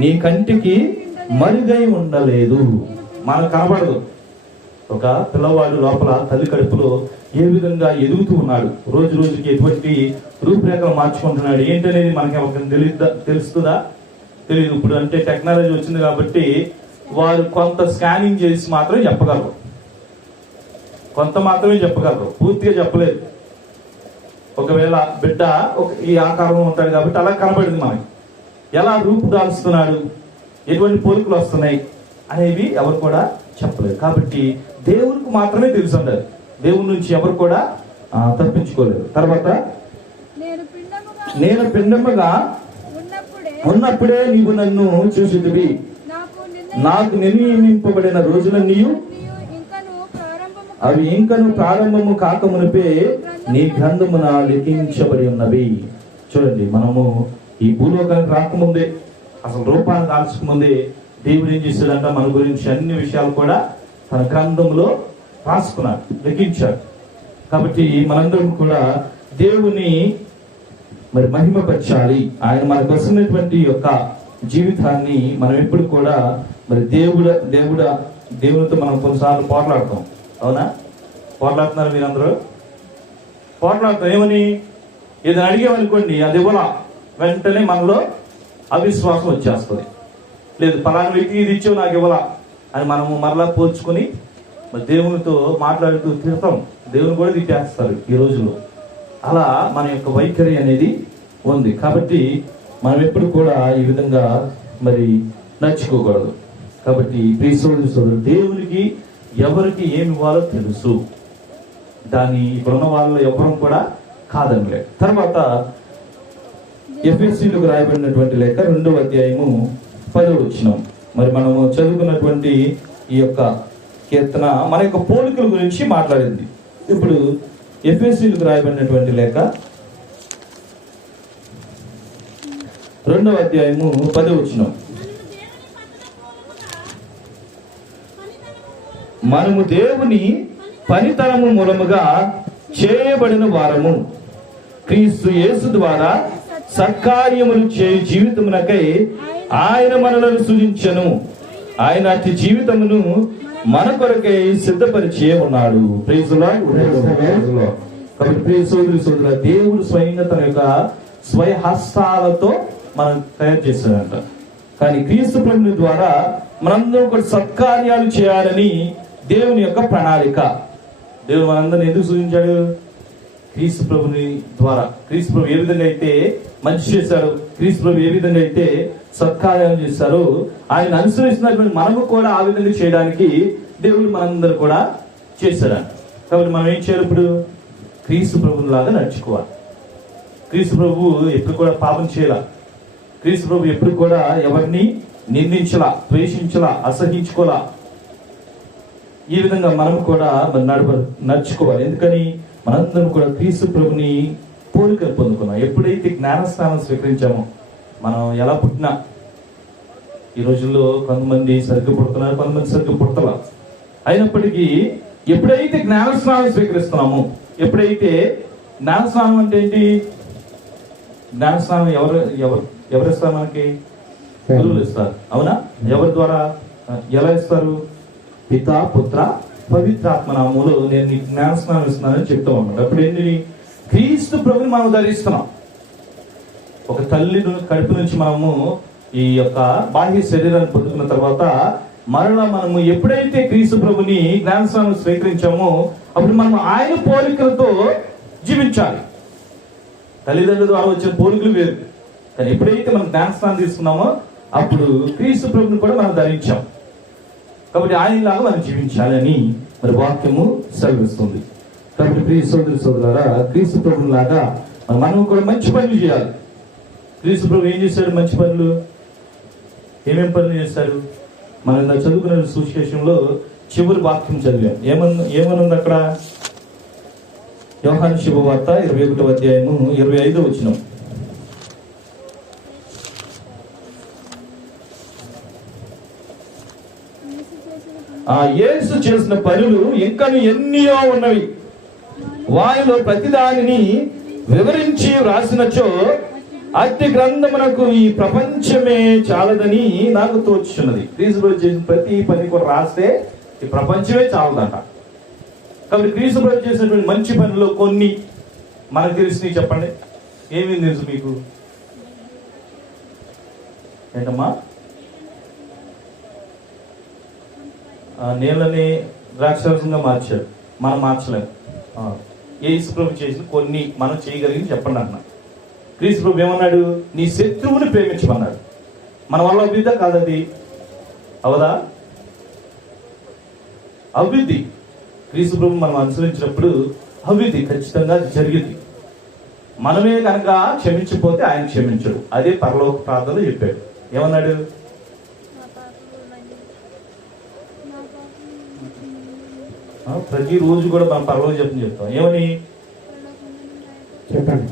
నీ కంటికి మరుగై ఉండలేదు. మనకు కనబడదు. ఒక పిల్లవాడు లోపల తల్లి కడుపులో ఏ విధంగా ఎదుగుతూ ఉన్నాడు, రోజు రోజుకి ఎటువంటి రూపురేఖలు మార్చుకుంటున్నాడు ఏంటనేది మనకి తెలుస్తుందా? తెలియదు. ఇప్పుడు అంటే టెక్నాలజీ వచ్చింది కాబట్టి వారు కొంత స్కానింగ్ చేసి మాత్రం చెప్పగలరు, కొంత మాత్రమే చెప్పగలరు, పూర్తిగా చెప్పలేదు. ఒకవేళ బిడ్డ ఈ ఆకారంలో ఉంటాడు కాబట్టి అలా కనబడింది మనకి. ఎలా రూపు దాల్చుతున్నాడు, ఎటువంటి పోలికలు వస్తున్నాయి అనేవి ఎవరు కూడా చెప్పలేదు. కాబట్టి దేవునికి మాత్రమే తెలిసి ఉండదు. దేవుని నుంచి ఎవరు కూడా తప్పించుకోలేదు. తర్వాత నేను పిండముగా ఉన్నప్పుడే నీవు నన్ను చూసిదివి, నాకు నియమింపబడిన రోజులన్నీ అవి ఇంకను ప్రారంభము కాకమునిపే నీ గ్రంథమున లిఖించబడి ఉన్నవి. చూడండి, మనము ఈ భూలోకానికి రాకముందే, అసలు రూపాన్ని దాల్చకముందే దేవుడు ఏం చేశాడంట, మన గురించి అన్ని విషయాలు కూడా తన గ్రంథంలో రాసుకున్నాడు, లిఖించాడు. కాబట్టి మనందరం కూడా దేవుని మరి మహిమపరచాలి. ఆయన మనకు వస్తున్నటువంటి యొక్క జీవితాన్ని మనం ఎప్పుడు కూడా మరి దేవునితో మనం కొన్నిసార్లు పోట్లాడతాం. అవునా? పోట్లాడుతున్నారు మీరందరూ? పోట్లాడతాం. ఏమని? ఏదైనా అడిగామనుకోండి, అది ఇవ్వాల, వెంటనే మనలో అవిశ్వాసం వచ్చేస్తుంది. లేదు, పలానా వ్యక్తి ఇది ఇచ్చావు నాకు ఇవ్వాలా అని మనము మరలా పోల్చుకొని మరి దేవునితో మాట్లాడుతూ తిడతాం. దేవుని కూడా తిట్టేస్తారు ఈ రోజుల్లో. అలా మన యొక్క వైఖరి అనేది ఉంది. కాబట్టి మనం ఎప్పుడు కూడా ఈ విధంగా మరి నడుచుకోకూడదు. కాబట్టి ప్రియ సోదరుడు, దేవునికి ఎవరికి ఏమి ఇవ్వాలో తెలుసు. దాన్ని ఇప్పుడున్న వాళ్ళు ఎవరం కూడా కాదనలేదు. తర్వాత ఎఫెసీయులకు రాయబడినటువంటి లేఖ 2వ అధ్యాయము 10వ వచనం. మరి మనము చదువుకున్నటువంటి ఈ యొక్క కీర్తన మన యొక్క పోలికల గురించి మాట్లాడింది. ఇప్పుడు ఎఫెసీయులకు రాయబడినటువంటి లేఖ 2వ అధ్యాయము 10వ వచనం. మనము దేవుని పనితనము మూలముగా చేయబడిన వారము, క్రీస్తు యేసు ద్వారా సత్కార్యములు చేయు జీవితమునకై ఆయన మనలను సృజించెను. ఆయన అట్టి జీవితమును మన కొరకై సిద్ధపరిచే ఉన్నాడు. Praise the Lord. కాబట్టి ప్రియ సోదరుల, దేవుడు స్వయంగా తన యొక్క స్వయ హస్తాలతో మనం తయారు చేశాడంట. కానీ క్రీస్తు ప్రభుని ద్వారా మనందరం కూడా సత్కార్యాలు చేయాలని దేవుని యొక్క ప్రణాళిక. దేవుడు మనందరిని ఎందుకు సూచించాడు? క్రీస్తు ప్రభుని ద్వారా. క్రీస్తు ప్రభు ఏ విధంగా అయితే మంచి చేశారు, క్రీస్తు ప్రభు ఏ విధంగా అయితే సత్కార్యాలు చేశారో, ఆయన అనుసరిస్తున్నటువంటి మనము కూడా ఆ విధంగా చేయడానికి దేవుడు మనందరూ కూడా చేశాడు. కాబట్టి మనం ఏం చేయాలి? ఇప్పుడు క్రీస్తు ప్రభుని లాగా నడుచుకోవాలి. క్రీస్తు ప్రభు ఎప్పుడు కూడా పాపం చేయాల. క్రీస్తు ప్రభు ఎప్పుడు కూడా ఎవరిని నిందించలా, ద్వేషించలా, అసహించుకోలా. ఈ విధంగా మనం కూడా నడుచుకోవాలి. ఎందుకని? మనందరం కూడా క్రీస్తు ప్రభుని పోలికలు పొందుకున్నాం. ఎప్పుడైతే జ్ఞానస్నానం స్వీకరించామో, మనం ఎలా పుట్టినా, ఈ రోజుల్లో కొంతమంది సరిగ్గా పుడుతున్నారు, కొంతమంది సరిగ్గా పుట్టలా. అయినప్పటికీ ఎప్పుడైతే జ్ఞానస్నానం స్వీకరిస్తున్నామో, ఎప్పుడైతే జ్ఞానస్నానం అంటే ఏంటి? జ్ఞానస్నానం ఎవరు ఇస్తారు మనకి? గురువులు ఇస్తారు. అవునా? ఎవరి ద్వారా, ఎలా ఇస్తారు? పితా, పుత్ర, పవిత్రాత్మ నామములో నేను నీకు జ్ఞానస్నానం ఇస్తున్నానని చెప్తాం అన్నమాట. అప్పుడు ఏంటి? క్రీస్తు ప్రభుని మనం ధరిస్తున్నాం. ఒక తల్లి కడుపు నుంచి మనము ఈ యొక్క బాహ్య శరీరాన్ని పొందుకున్న తర్వాత మరలా మనము ఎప్పుడైతే క్రీస్తు ప్రభుని జ్ఞానస్నానం స్వీకరించామో, అప్పుడు మనం ఆయన పోలికలతో జీవించాలి. తల్లిదండ్రుల ద్వారా వచ్చిన పోలికలు వేరు, కానీ ఎప్పుడైతే మనం జ్ఞానస్నానం తీసుకున్నామో అప్పుడు క్రీస్తు ప్రభుని కూడా మనం ధరించాం. కాబట్టి ఆయనలాగా మనం జీవించాలని మరి వాక్యము సెలవిస్తుంది. కాబట్టి ప్రియ సోదరి సోదరులారా, క్రీస్తు ప్రభుని లాగా మనం కూడా మంచి పనులు చేయాలి. క్రీస్తు ప్రభు ఏం చేశాడు? మంచి పనులు ఏమేం పనులు చేశారు? మనం ఇలా చదువుకున్న సువిశేషంలో చివరి వాక్యం చదివాం. ఏమనుంది అక్కడ? యోహాను శుభవార్త 21వ అధ్యాయము 25వ వచనం. యేసు చేసిన పనులు ఇంకా ఎన్నో ఉన్నవి, వారిలో ప్రతిదానిని వివరించి వ్రాసినచో అట్టి గ్రంథమునకు ఈ ప్రపంచమే చాలదని నాకు తోచుచున్నది. క్రీస్తు చేసిన ప్రతి పని కూడా రాస్తే ఈ ప్రపంచమే చాలదంట. కాబట్టి క్రీస్తు చేసినటువంటి మంచి పనులు కొన్ని మనకు తెలిసినవి చెప్పండి. ఏమేమి తెలుసు మీకు? ఏంటమ్మా? నీళ్ళని ద్రాక్షరసంగా మార్చాడు, మనం మార్చలేము. యేసు ప్రభు చేసిన కొన్ని మనం చేయగలిగింది చెప్పండి అన్న. క్రీస్తు ప్రభు ఏమన్నాడు? నీ శత్రువుని ప్రేమించమన్నాడు. మన వల్ల అభివృద్ధి కాదది? అవదా? అభివృద్ధి. క్రీస్తు ప్రభు మనం అనుసరించినప్పుడు అభివృద్ధి ఖచ్చితంగా జరిగింది. మనమే కనుక క్షమించకపోతే ఆయన క్షమించడు. అదే పరలోక ప్రార్థనలో చెప్పాడు. ఏమన్నాడు? ప్రతిరోజు కూడా మనం పరలోక జపం చెప్తాం. ఏమని? చెప్పండి,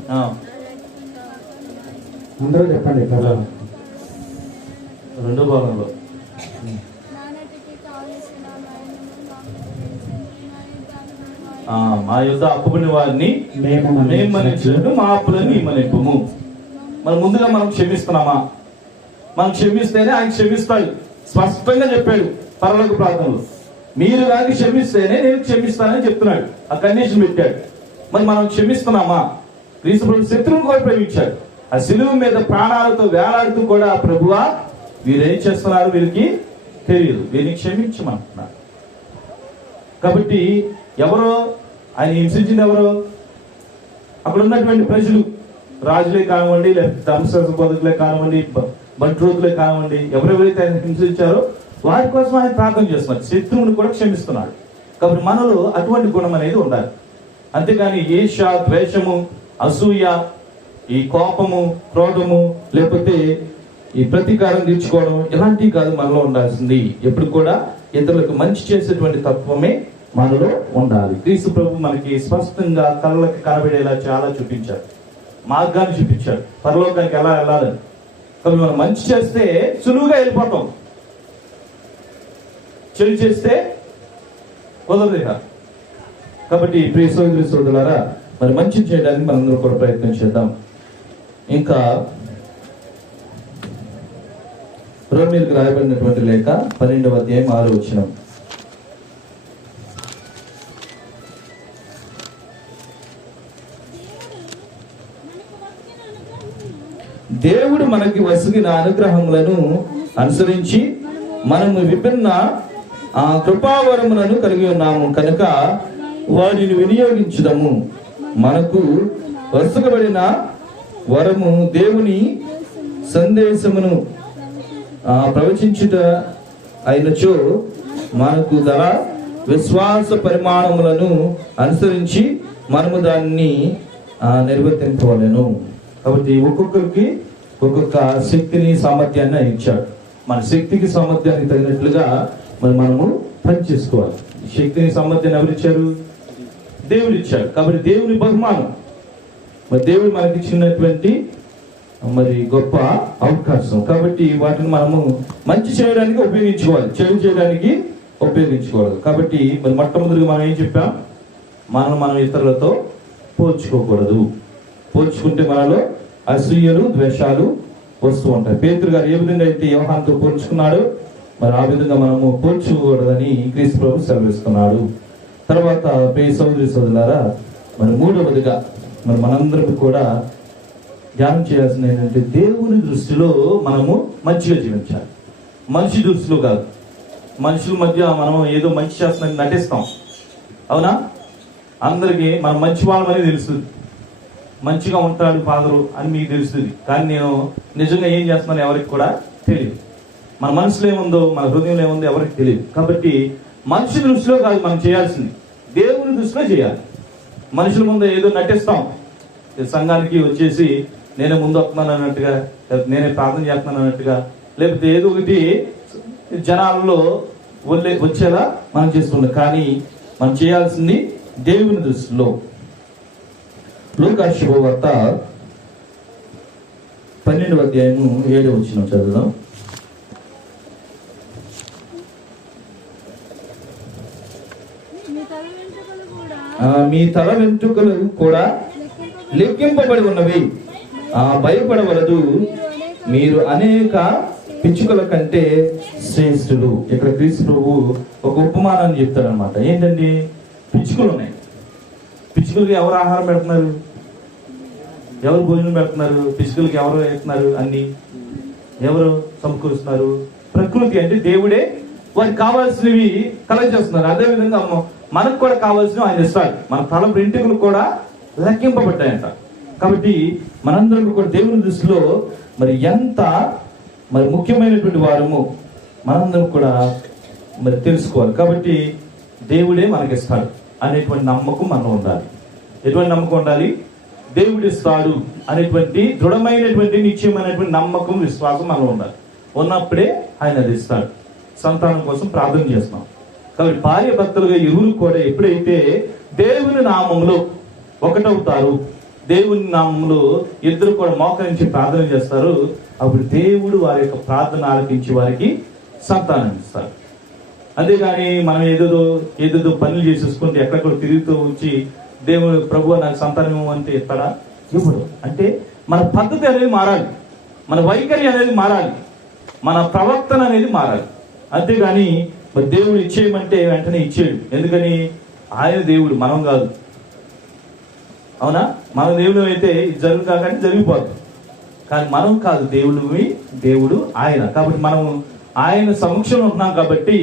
అందరూ చెప్పండి. రెండో భాగంలో మా యుద్ధ అప్పుకుని వారిని మేము మన్నించినట్టు మా అప్పులని మన్నింపము. మనం ముందుగా మనం క్షమిస్తున్నామా? మనం క్షమిస్తేనే ఆయన క్షమిస్తాడు. స్పష్టంగా చెప్పాడు పరలోక ప్రార్థనలో. మీరు కానీ క్షమిస్తేనే నేను క్షమిస్తానని చెప్తున్నాడు. ఆ కండిషన్ పెట్టాడు. మరి మనం క్షమిస్తున్నామా? క్రీస్తు ప్రభు శత్రువును కూడా ప్రేమించాడు. ఆ శిలువ మీద ప్రాణాలతో వేలాడుతూ కూడా ప్రభువా వీరేం చేస్తున్నారు వీరికి తెలియదు, వీరిని క్షమించమంటున్నారు. కాబట్టి ఎవరో ఆయన హింసించింది ఎవరో? అక్కడ ఉన్నటువంటి ప్రజలు, రాజులే కానివ్వండి, లేకపోతే ధర్మశాస్త్ర బోధకులే కానివ్వండి, బంట్రోతులే కానివ్వండి, ఎవరెవరైతే ఆయన హింసించారో వారి కోసం ఆయన ప్రార్థన చేస్తున్నారు. శత్రువుని కూడా క్షమిస్తున్నాడు. కాబట్టి మనలో అటువంటి గుణం అనేది ఉండాలి. అంతేగాని ఈర్ష, ద్వేషము, అసూయ, ఈ కోపము, క్రోధము, లేకపోతే ఈ ప్రతీకారం తీర్చుకోవడం ఇలాంటివి కాదు మనలో ఉండాల్సింది. ఎప్పుడు కూడా ఇతరులకు మంచి చేసేటువంటి తత్వమే మనలో ఉండాలి. క్రీస్తు ప్రభు మనకి స్పష్టంగా కళ్ళకి కనబడేలా చాలా చూపించాడు, మార్గాన్ని చూపించాడు పరలోకానికి ఎలా వెళ్ళాలని. కాబట్టి మనం మంచి చేస్తే సులువుగా వెళ్ళిపోతాం, చెడు చేస్తే కుదరదు. కాబట్టి ప్రియ సోదరి సోదరులారా, మరి మంచి చేయడానికి మనందరూ కూడా ప్రయత్నం చేద్దాం. ఇంకా రోమీయులకు రాయబడినటువంటి లేఖ 12వ అధ్యాయం 6వ వచనం. దేవుడు మనకి వసిగిన అనుగ్రహములను అనుసరించి మనము విభిన్న కృపావరములను కలిగి ఉన్నాము కనుక వాటిని వినియోగించుదాము. మనకు వసగబడిన వరము దేవుని సందేశమును ప్రవచించుట అయినచో మనకు ధర విశ్వాస పరిమాణములను అనుసరించి మనము దాన్ని నిర్వర్తించవలెను. కాబట్టి ఒక్కొక్కరికి ఒక్కొక్క శక్తిని సామర్థ్యాన్ని ఆయన ఇచ్చాడు. మన శక్తికి సామర్థ్యానికి తగినట్లుగా మరి మనము పనిచేసుకోవాలి. శక్తిని సామర్థ్యాన్ని ఎవరిచ్చారు? దేవుడు ఇచ్చాడు. కాబట్టి దేవుని బహుమానం, మరి దేవుడు మనకి ఇచ్చినటువంటి మరి గొప్ప అవకాశం. కాబట్టి వాటిని మనము మంచి చేయడానికి ఉపయోగించుకోవాలి, చెడు చేయడానికి ఉపయోగించుకోవాలి. కాబట్టి మరి మొట్టమొదటిగా మనం ఏం చెప్పాం? మనం ఇతరులతో పోల్చుకోకూడదు. పోల్చుకుంటే మనలో అసూయలు, ద్వేషాలు వస్తూ ఉంటాయి. పేతురు గారు ఏ విధంగా అయితే యోహానుతో పోల్చుకున్నాడో మరి ఆ విధంగా మనము పోల్చుకోకూడదని క్రీస్తు ప్రభు సెలవిస్తున్నాడు. తర్వాత ప్రియ సోదరి సోదరులారా, మరి మూడవదిగా మరి మనందరం కూడా ధ్యానం చేయాల్సింది ఏంటంటే దేవుని దృష్టిలో మనము మంచిగా జీవించాలి. మనిషి దృష్టిలో కాదు. మనుషుల మధ్య మనం ఏదో మంచి చేస్తున్నామని నటిస్తాం, అవునా? అందరికీ మనం మంచి వాళ్ళమని తెలుస్తుంది. మంచిగా ఉంటాడు ఫాదరు అని మీకు తెలుస్తుంది. కానీ నేను నిజంగా ఏం చేస్తున్నాను ఎవరికి కూడా తెలియదు. మన మనసులో ఏముందో, మన హృదయంలో ఏముందో ఎవరికి తెలియదు. కాబట్టి మనుషుల దృష్టిలో కాదు మనం చేయాల్సింది, దేవుని దృష్టిలో చేయాలి. మనుషుల ముందు ఏదో నటిస్తాం, సంఘానికి వచ్చేసి నేనే ముందు వస్తున్నాను అన్నట్టుగా, లేకపోతే నేనే ప్రార్థన చేస్తున్నాను అన్నట్టుగా, లేకపోతే ఏదో ఒకటి జనాల్లో వచ్చేలా మనం చేస్తున్నాం. కానీ మనం చేయాల్సింది దేవుని దృష్టిలో. లూకా శుభవార్త 12వ అధ్యాయము 7వ వచనం చదువుదాం. మీ తల వెంట్రుకలు కూడా లెక్కింపబడి ఉన్నవి, భయపడవలదు, మీరు అనేక పిచ్చుకల కంటే శ్రేష్ఠులు. ఇక్కడ క్రీస్తు ప్రభు ఒక ఉపమానాన్ని చెప్తాడనమాట. ఏంటండి? పిచ్చుకలు ఉన్నాయి. పిచ్చుకలకి ఎవరు ఆహారం పెడుతున్నారు? ఎవరు భోజనం పెడుతున్నారు? పిచ్చుకలకి ఎవరు వేస్తున్నారు? అన్ని ఎవరు సమకూరుస్తున్నారు? ప్రకృతి. అంటే దేవుడే వారికి కావాల్సినవి కలగజేస్తున్నారు. అదేవిధంగా మనకు కూడా కావాల్సినవి ఆయన ఇస్తాడు. మన తల వెంట్రుకలు కూడా లెక్కింపబడ్డాయంట. కాబట్టి మనందరం కూడా దేవుని దృష్టిలో మరి ఎంత మరి ముఖ్యమైనటువంటి వారము మనందరం కూడా మరి తెలుసుకోవాలి. కాబట్టి దేవుడే మనకిస్తాడు అనేటువంటి నమ్మకం మనం ఉండాలి. ఎటువంటి నమ్మకం ఉండాలి? దేవుడిస్తాడు అనేటువంటి దృఢమైనటువంటి నిశ్చయమైనటువంటి నమ్మకం, విశ్వాసం మనం ఉండాలి. ఉన్నప్పుడే ఆయన అది ఇస్తాడు. సంతానం కోసం ప్రార్థన చేస్తున్నాం. కాబట్టి భార్య భర్తలుగా ఇరువురు కూడా ఎప్పుడైతే దేవుని నామంలో ఒకటవుతారు, దేవుని నామంలో ఇద్దరు కూడా మోకరించి ప్రార్థన చేస్తారు, అప్పుడు దేవుడు వారి యొక్క ప్రార్థన ఆలకించి వారికి సంతానం ఇస్తారు. అంతేగాని మనం ఏదేదో పనులు చేసేసుకుంటే ఎక్కడెక్కడ తిరుగుతూ వచ్చి దేవుడు ప్రభువు నాకు సంతానం ఇవ్వమంటే ఇస్తాడా? ఇవ్వడు. అంటే మన పద్ధతి అనేది మారాలి, మన వైఖరి అనేది మారాలి, మన ప్రవర్తన అనేది మారాలి. అంతేగాని మరి దేవుడు ఇచ్చేయమంటే వెంటనే ఇచ్చేయడు. ఎందుకని? ఆయన దేవుడు, మనం కాదు. అవునా? మన దేవుడు అయితే జరుగుతా కానీ జరిగిపోతుంది. కానీ మనం కాదు, దేవుడు ఆయన. కాబట్టి మనం ఆయన సమక్షంలో ఉంటున్నాం కాబట్టి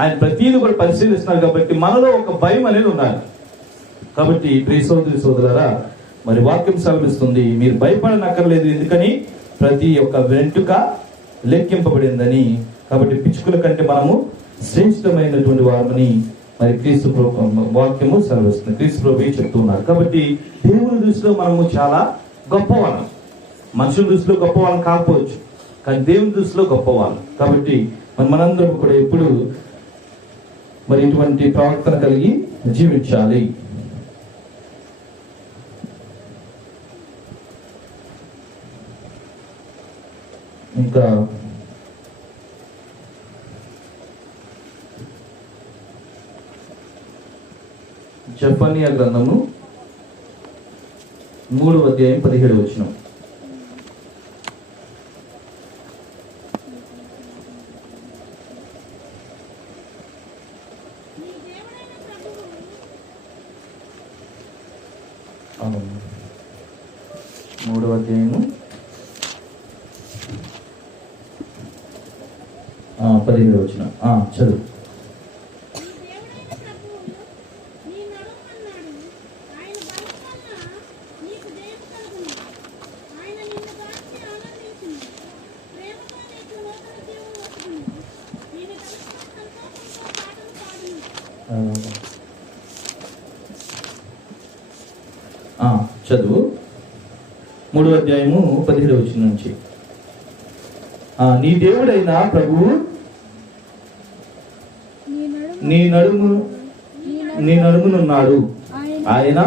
ఆయన ప్రతిదీ కూడా పరిశీలిస్తున్నారు. కాబట్టి మనలో ఒక భయం అనేది ఉండాలి. కాబట్టి ప్రియ సోదరి సోదరులారా, మరి వాక్యం సెలవిస్తుంది, మీరు భయపడనక్కర్లేదు. ఎందుకని? ప్రతి ఒక్క వెంట్రుక లెక్కింపబడిందని. కాబట్టి పిచ్చుకల కంటే మనము శ్రేష్టమైనటువంటి వారమని మరి క్రీస్తు వాక్యము సెలవిస్తుంది. క్రీస్తు ప్రభు చెప్తున్నారు. కాబట్టి దేవుని దృష్టిలో మనము చాలా గొప్పవాళ్ళం. మనుషుల దృష్టిలో గొప్పవాళ్ళం కాకపోవచ్చు, కానీ దేవుని దృష్టిలో గొప్పవాళ్ళం. కాబట్టి మనందరం కూడా ఎప్పుడు మరి ఇటువంటి ప్రవర్తన కలిగి జీవించాలి. ఇంకా జెఫన్యా గ్రంథము 3వ అధ్యాయం 17వ వచనం. అవును, 3వ అధ్యాయము 17వ వచనం చదువు. చదువు 3వ అధ్యాయము 17వ వచనం నుంచి. నీ దేవుడైన ప్రభువు నీ నడుమునున్నాడు, ఆయన